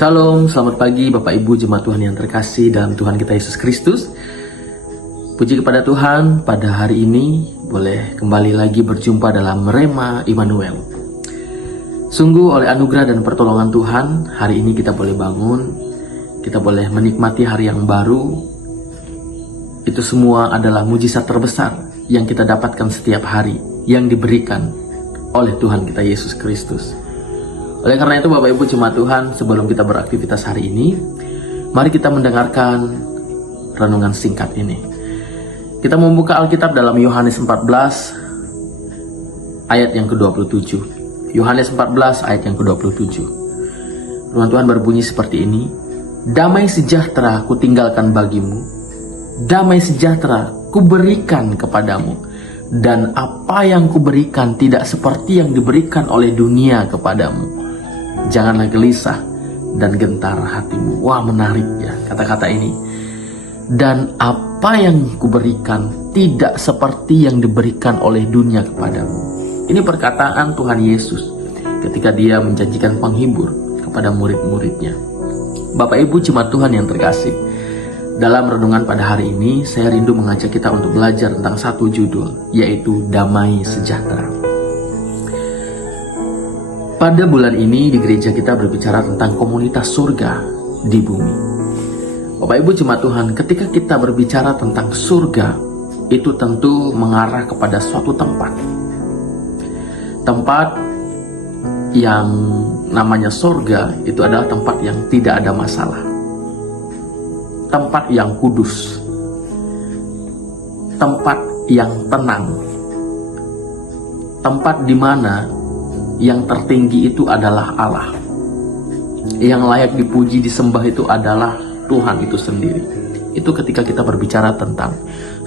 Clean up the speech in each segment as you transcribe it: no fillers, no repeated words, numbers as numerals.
Shalom, selamat pagi Bapak Ibu Jemaat Tuhan yang terkasih dalam Tuhan kita Yesus Kristus. Puji kepada Tuhan, pada hari ini boleh kembali lagi berjumpa dalam Rema Immanuel. Sungguh oleh anugerah dan pertolongan Tuhan, hari ini kita boleh bangun, kita boleh menikmati hari yang baru. Itu semua adalah mujizat terbesar yang kita dapatkan setiap hari, yang diberikan oleh Tuhan kita Yesus Kristus. Oleh karena itu Bapak Ibu Jemaat Tuhan, sebelum kita beraktivitas hari ini, mari kita mendengarkan renungan singkat ini. Kita membuka Alkitab dalam Yohanes 14 ayat yang ke-27. Yohanes 14 ayat yang ke-27. Firman Tuhan berbunyi seperti ini. Damai sejahtera kutinggalkan bagimu, damai sejahtera kuberikan kepadamu, dan apa yang kuberikan tidak seperti yang diberikan oleh dunia kepadamu. Janganlah gelisah dan gentar hatimu. Wah, menarik ya kata-kata ini. Dan apa yang kuberikan tidak seperti yang diberikan oleh dunia kepadamu. Ini perkataan Tuhan Yesus ketika dia menjanjikan penghibur kepada murid-muridnya. Bapak Ibu Jemaat Tuhan yang terkasih, dalam renungan pada hari ini saya rindu mengajak kita untuk belajar tentang satu judul, yaitu damai sejahtera. Pada bulan ini di gereja kita berbicara tentang komunitas surga di bumi. Bapak Ibu Jemaat Tuhan, ketika kita berbicara tentang surga, itu tentu mengarah kepada suatu tempat. Tempat yang namanya surga itu adalah tempat yang tidak ada masalah. Tempat yang kudus. Tempat yang tenang. Tempat di mana yang tertinggi itu adalah Allah. Yang layak dipuji, disembah itu adalah Tuhan itu sendiri. Itu ketika kita berbicara tentang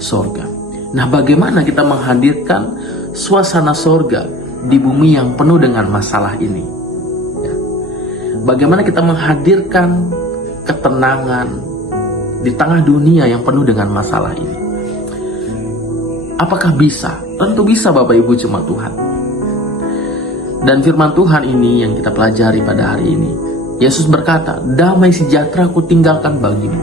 sorga. Nah, bagaimana kita menghadirkan suasana sorga di bumi yang penuh dengan masalah ini? Bagaimana kita menghadirkan ketenangan di tengah dunia yang penuh dengan masalah ini? Apakah bisa? Tentu bisa Bapak Ibu Jemaat Tuhan. Dan firman Tuhan ini yang kita pelajari pada hari ini. Yesus berkata, damai sejahtera kutinggalkan bagimu.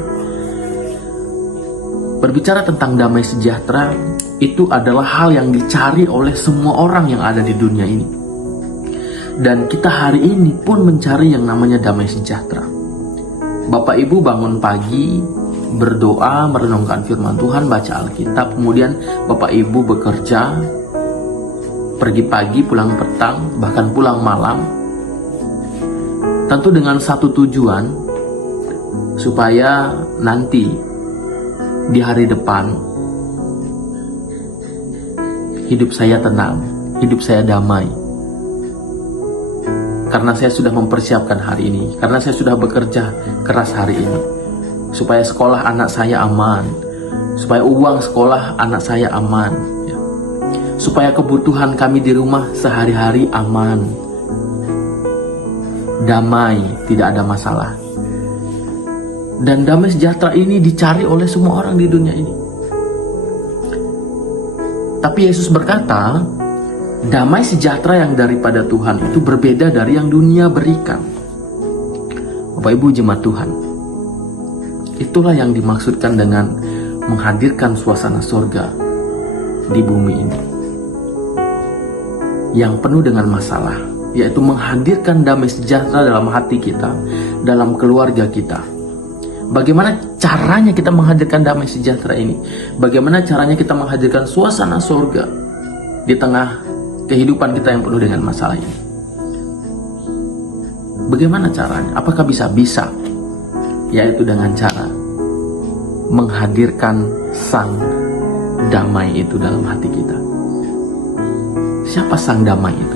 Berbicara tentang damai sejahtera, itu adalah hal yang dicari oleh semua orang yang ada di dunia ini. Dan kita hari ini pun mencari yang namanya damai sejahtera. Bapak Ibu bangun pagi, berdoa, merenungkan firman Tuhan, baca Alkitab, kemudian Bapak Ibu bekerja, pergi pagi, pulang petang, bahkan pulang malam, tentu dengan satu tujuan, supaya nanti di hari depan hidup saya tenang, hidup saya damai, karena saya sudah mempersiapkan hari ini, karena saya sudah bekerja keras hari ini, supaya sekolah anak saya aman, supaya uang sekolah anak saya aman, supaya kebutuhan kami di rumah sehari-hari aman, damai, tidak ada masalah. Dan damai sejahtera ini dicari oleh semua orang di dunia ini. Tapi Yesus berkata, damai sejahtera yang daripada Tuhan itu berbeda dari yang dunia berikan. Bapak Ibu Jemaat Tuhan, itulah yang dimaksudkan dengan menghadirkan suasana surga di bumi ini yang penuh dengan masalah, yaitu menghadirkan damai sejahtera dalam hati kita, dalam keluarga kita. Bagaimana caranya kita menghadirkan damai sejahtera ini? Bagaimana caranya kita menghadirkan suasana surga di tengah kehidupan kita yang penuh dengan masalah ini? Bagaimana caranya? Apakah bisa? Bisa, yaitu dengan cara menghadirkan sang damai itu dalam hati kita. Siapa sang damai itu?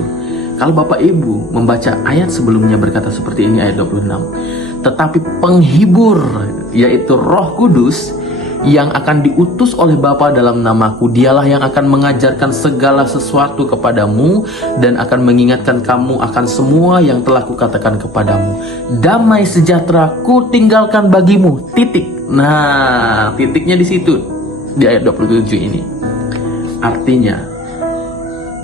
Kalau Bapak Ibu membaca ayat sebelumnya berkata seperti ini, ayat 26. Tetapi penghibur, yaitu Roh Kudus, yang akan diutus oleh Bapa dalam namaku, dialah yang akan mengajarkan segala sesuatu kepadamu dan akan mengingatkan kamu akan semua yang telah kukatakan kepadamu. Damai sejahtera kutinggalkan bagimu. Titik. Nah, titiknya di situ, di ayat 27 ini. Artinya,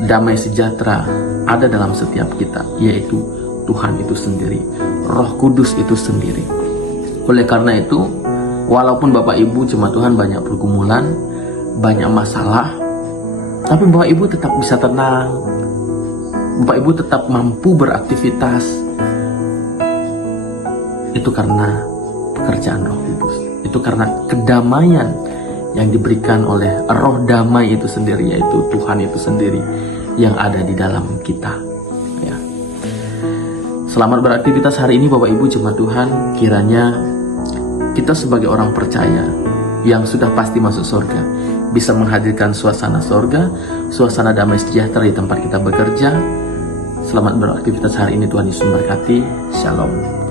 damai sejahtera ada dalam setiap kita, yaitu Tuhan itu sendiri. Roh Kudus itu sendiri. Oleh karena itu, walaupun Bapak Ibu jemaat Tuhan banyak pergumulan, banyak masalah, tapi Bapak Ibu tetap bisa tenang. Bapak Ibu tetap mampu beraktivitas. Itu karena pekerjaan Roh Kudus. Itu karena kedamaian yang diberikan oleh Roh Damai itu sendiri, yaitu Tuhan itu sendiri yang ada di dalam kita. Ya. Selamat beraktivitas hari ini Bapak Ibu jemaat Tuhan. Kiranya kita sebagai orang percaya yang sudah pasti masuk surga bisa menghadirkan suasana surga, suasana damai sejahtera di tempat kita bekerja. Selamat beraktivitas hari ini, Tuhan Yesus memberkati. Shalom.